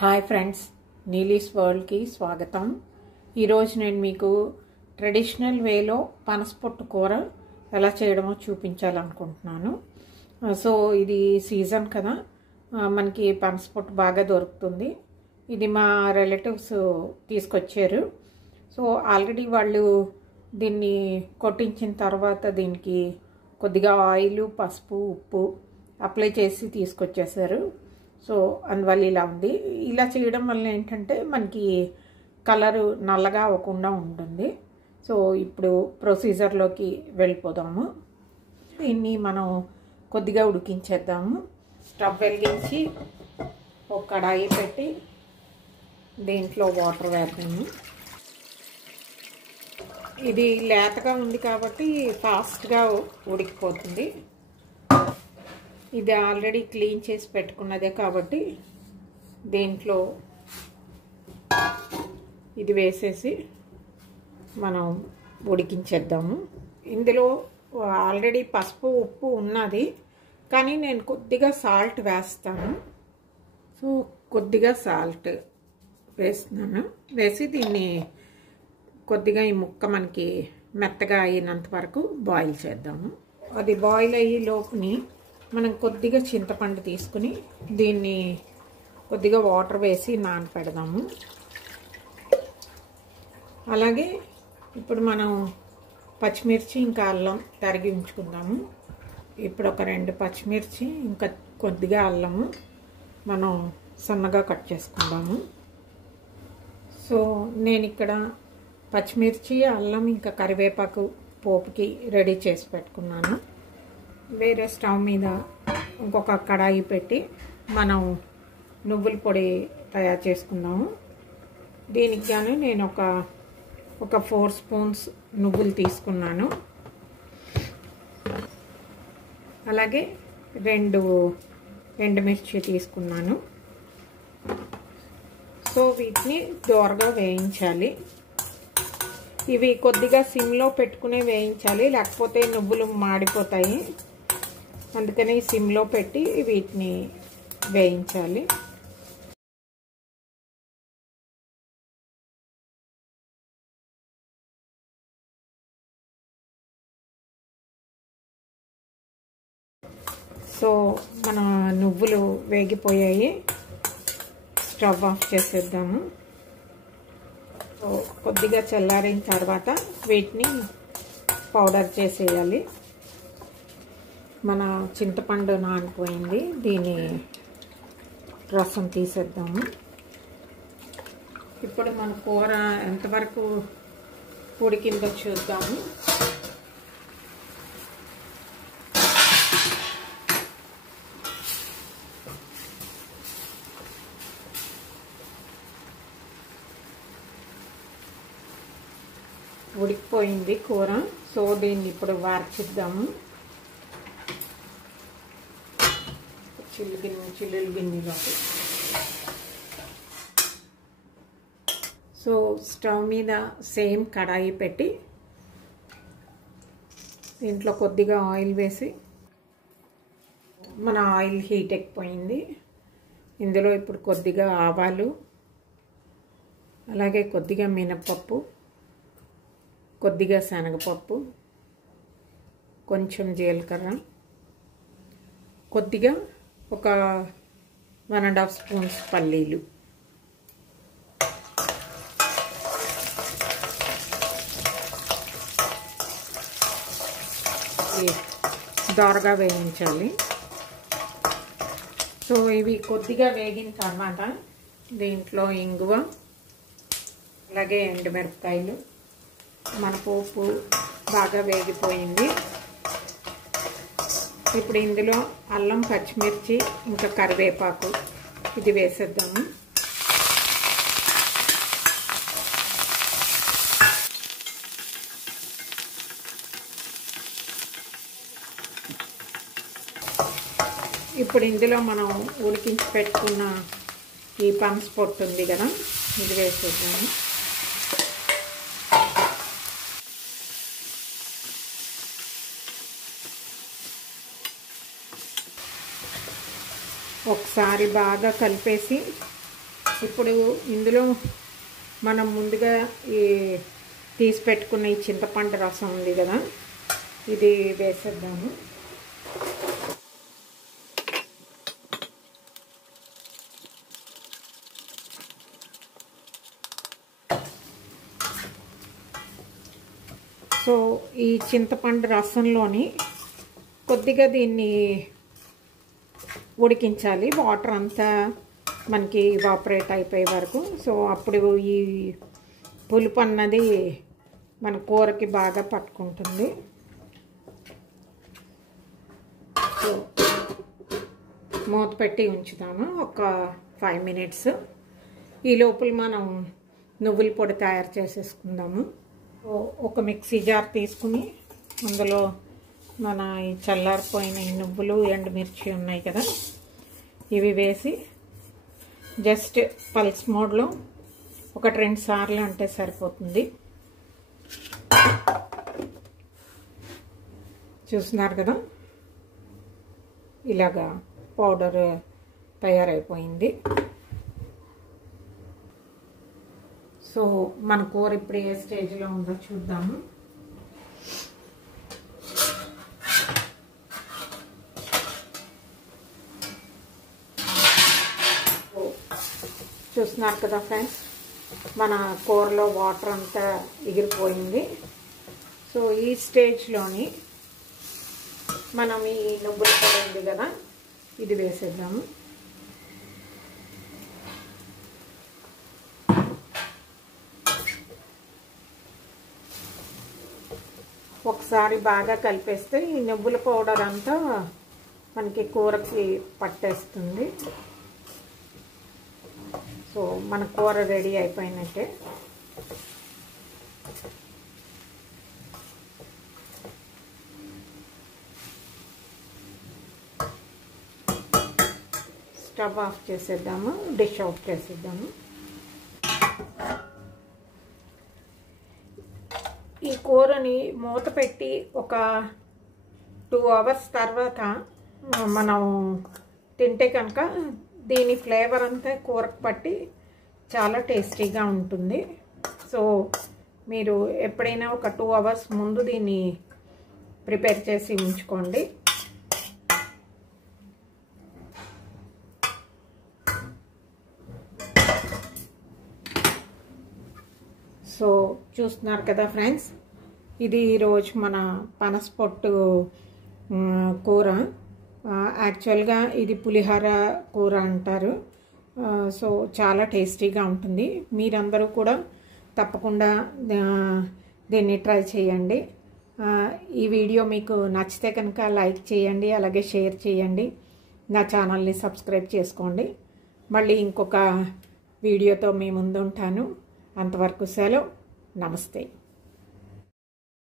Hi friends, నీలీస్ వరల్డ్కి స్వాగతం. ఈరోజు నేను మీకు ట్రెడిషనల్ వేలో పనసపొట్టు కూర ఎలా చేయడమో చూపించాలనుకుంటున్నాను. సో ఇది సీజన్ కదా, మనకి పనసపొట్టు బాగా దొరుకుతుంది. ఇది మా రిలేటివ్స్ తీసుకొచ్చారు. సో ఆల్రెడీ వాళ్ళు దీన్ని కొట్టించిన తర్వాత దీనికి కొద్దిగా ఆయిల్, పసుపు, ఉప్పు అప్లై చేసి తీసుకొచ్చేసారు. సో అందువల్ల ఇలా ఉంది. ఇలా చేయడం వల్ల ఏంటంటే మనకి కలరు నల్లగా అవ్వకుండా ఉంటుంది. సో ఇప్పుడు ప్రొసీజర్లోకి వెళ్ళిపోదాము. దీన్ని మనం కొద్దిగా ఉడికించేద్దాము. స్టవ్ వెలిగించి ఒక కడాయి పెట్టి దీంట్లో వాటర్ వేద్దాము. ఇది లేతగా ఉంది కాబట్టి ఫాస్ట్గా ఉడికిపోతుంది. ఇది ఆల్రెడీ క్లీన్ చేసి పెట్టుకున్నదే కాబట్టి దీంట్లో ఇది వేసేసి మనం ఉడికించేద్దాము. ఇందులో ఆల్రెడీ పసుపు, ఉప్పు ఉన్నది, కానీ నేను కొద్దిగా సాల్ట్ వేస్తాను. సో కొద్దిగా సాల్ట్ వేస్తున్నాను. వేసి దీన్ని కొద్దిగా ఈ ముక్క మనకి మెత్తగా అయినంత వరకు బాయిల్ చేద్దాము. అది బాయిల్ అయ్యే లోపుని మనం కొద్దిగా చింతపండు తీసుకుని దీన్ని కొద్దిగా వాటర్ వేసి నానపెడదాము. అలాగే ఇప్పుడు మనం పచ్చిమిర్చి ఇంకా అల్లం తరిగి ఉంచుకుందాము. ఇప్పుడు ఒక 2 పచ్చిమిర్చి ఇంకా కొద్దిగా అల్లము మనం సన్నగా కట్ చేసుకుందాము. సో నేను ఇక్కడ పచ్చిమిర్చి, అల్లం ఇంకా కరివేపాకు పోపుకి రెడీ చేసి పెట్టుకున్నాను. వేరే స్టవ్ మీద ఇంకొక కడాయి పెట్టి మనం నువ్వుల పొడి తయారు చేసుకుందాము. దీనికి గాను నేను ఒక 4 స్పూన్స్ నువ్వులు తీసుకున్నాను. అలాగే 2 ఎండుమిర్చి తీసుకున్నాను. సో వీటిని దోరగా వేయించాలి. ఇవి కొద్దిగా సిమ్లో పెట్టుకునే వేయించాలి, లేకపోతే నువ్వులు మాడిపోతాయి. అందుకని సిమ్లో పెట్టి వీటిని వేయించాలి. సో మన నువ్వులు వేగిపోయాయి. స్టవ్ ఆఫ్ చేసేద్దాము. సో కొద్దిగా చల్లారిన తర్వాత వీటిని పౌడర్ చేసేయాలి. మన చింతపండు నానిపోయింది, దీని రసం తీసేద్దాము. ఇప్పుడు మన కూర ఎంతవరకు ఉడికిందో చూద్దాము. ఉడికిపోయింది కూర. సో దీన్ని ఇప్పుడు వార్చిద్దాము. చిల్లులు గిన్నెలోకి. సో స్టవ్ మీద సేమ్ కడాయి పెట్టి దీంట్లో కొద్దిగా ఆయిల్ వేసి, మన ఆయిల్ హీట్ ఎక్కిపోయింది. ఇందులో ఇప్పుడు కొద్దిగా ఆవాలు, అలాగే కొద్దిగా మినపప్పు, కొద్దిగా శనగపప్పు, కొంచెం జీలకర్ర, కొద్దిగా ఒక 1.5 స్పూన్స్ పల్లీలు, దోరగా వేయించాలి. సో ఇవి కొద్దిగా వేగిన తర్వాత దీంట్లో ఇంగువ, అలాగే ఎండుమిరపకాయలు, మన పోపు బాగా వేగిపోయింది. ఇప్పుడు ఇందులో అల్లం, పచ్చిమిర్చి ఇంకా కరివేపాకు ఇది వేసేద్దాము. ఇప్పుడు ఇందులో మనం ఉడికించి పెట్టుకున్న ఈ పనసపొట్టు ఉంది కదా, ఇది వేసేద్దాము. ఒకసారి బాగా కలిపేసి ఇప్పుడు ఇందులో మనం ముందుగా ఈ తీసి పెట్టుకున్న ఈ చింతపండు రసం ఉంది కదా, ఇది వేసేద్దాము. సో ఈ చింతపండు రసంలోని కొద్దిగా దీన్ని ఉడికించాలి, వాటర్ అంతా మనకి ఎవాపరేట్ అయిపోయే వరకు. సో అప్పుడు ఈ పులుపు అన్నది మన కూరకి బాగా పట్టుకుంటుంది. సో మూత పెట్టి ఉంచుదాము ఒక 5 minutes. ఈ లోపల మనం నువ్వుల పొడి తయారు చేసేసుకుందాము. ఒక మిక్సీ జార్ తీసుకుని అందులో మన ఈ చల్లారిపోయిన ఈ నువ్వులు ఎండుమిర్చి ఉన్నాయి కదా, ఇవి వేసి జస్ట్ పల్స్ మోడ్లో 1-2 సార్లు అంటే సరిపోతుంది. చూస్తున్నారు కదా, ఇలాగా పౌడర్ తయారైపోయింది. సో మన కూర ఇప్పుడు ఏ స్టేజ్లో ఉందో చూద్దాము. చూస్తున్నారు కదా ఫ్రెండ్స్, మన కూరలో వాటర్ అంతా ఎగిరిపోయింది. సో ఈ స్టేజ్లోని మనం ఈ నువ్వుల పొడి ఉంది కదా, ఇది వేసేద్దాము. ఒకసారి బాగా కలిపేస్తే ఈ నువ్వుల పౌడర్ అంతా మనకి కూరకి పట్టేస్తుంది. సో మన కూర రెడీ అయిపోయినట్టే. స్టవ్ ఆఫ్ చేసేద్దాము, డిష్ అవుట్ చేసేద్దాము. ఈ కూరని మూత పెట్టి ఒక 2 hours తర్వాత మనం తింటే కనుక దీని ఫ్లేవర్ అంతా కూరకు పట్టి చాలా టేస్టీగా ఉంటుంది. సో మీరు ఎప్పుడైనా ఒక 2 hours ముందు దీన్ని ప్రిపేర్ చేసి ఉంచుకోండి. సో చూస్తున్నారు కదా ఫ్రెండ్స్, ఇది ఈరోజు మన పనసపొట్టు కూర. యాక్చువల్గా ఇది పులిహోర కూర అంటారు. సో చాలా టేస్టీగా ఉంటుంది. మీరందరూ కూడా తప్పకుండా దీన్ని ట్రై చేయండి. ఈ వీడియో మీకు నచ్చితే కనుక లైక్ చేయండి, అలాగే షేర్ చేయండి. నా ఛానల్ని సబ్స్క్రైబ్ చేసుకోండి. మళ్ళీ ఇంకొక వీడియోతో మీ ముందు ఉంటాను. అంతవరకు సెలవు. నమస్తే.